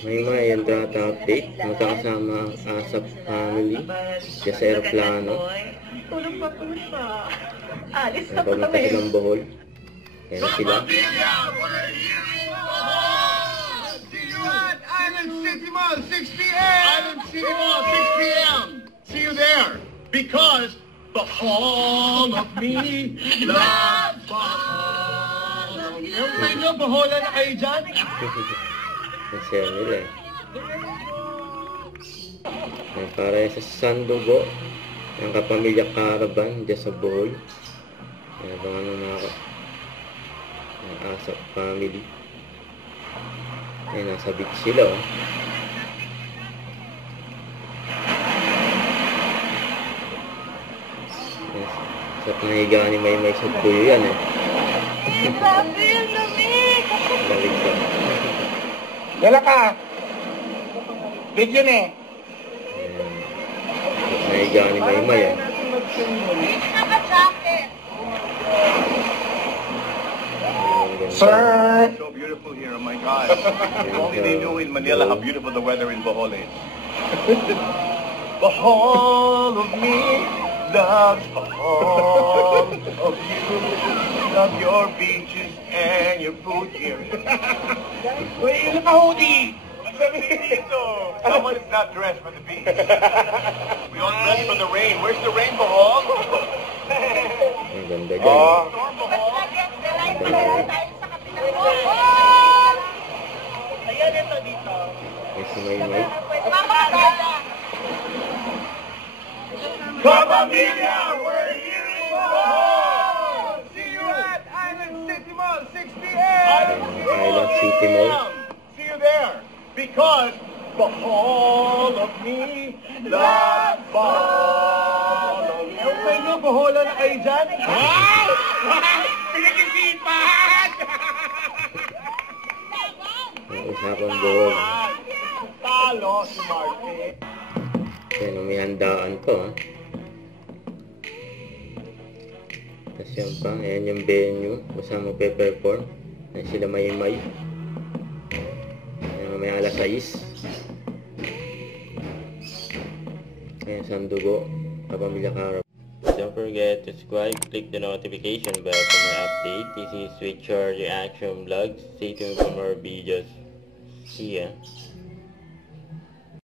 May mga yan update. Magkakasama ang ASAP family siya sa aeroplano. Tulog pa po siya. Alis na po Papunta kami. silang Bohol. Ayan sila. See you at Island City Mall, 6 p.m. Island City Mall, 6 p.m. See you there. Because the Hall of Me loves Bahol. Yung sa inyo, Baholan na kayo dyan? Nasaya nila eh. Ayan, para yan sa Sandugo. Ang kapamilya Caravan dyan sa Bohol. Ayan, abangan mo mga ASAP family. Ayan, nasa beach sila oh. Sa panahiga ni Maymay sa buyo yan eh. Grabe yung lamig! Lamig ka. Dala ka. Video na eh. Ayan. Sa panahiga ni Maymay eh. Hindi na ka-jacket! Sir! So beautiful here, oh my God. If only they knew in Manila how beautiful the weather in Bohol is. Bohol of me loves Bohol of you. Love your beaches and your food here. Wait, look how hoodie! Someone is not dressed for the beach. We all dress for the rain. Where's the rain, Bohol? Ang ganda dyan. Storm, Bohol. Ayan, ito dito. May si Maymay. Kapamilya, we're here in Bohol! See you at Island City Mall, 6 p.m. Island City Mall. See you there. Because Bohol of me loves Bohol. Ewan sa inyo, Boholan na kayo dyan? Wow! Pinag-isipan! Ang usapang Bohol. Talo si Martin. Ayan, may handaan to ha. Tapos yan pa, ayan yung venue. Kasama pe-perform. Ayan sila Maymay. Ayan, may alas 6. Ayan, Sandugo. Kapamilya Caravan. Don't forget to subscribe, click the notification bell for more update. This is Richard Reaction Vlogs. Stay tuned for more videos. See ya.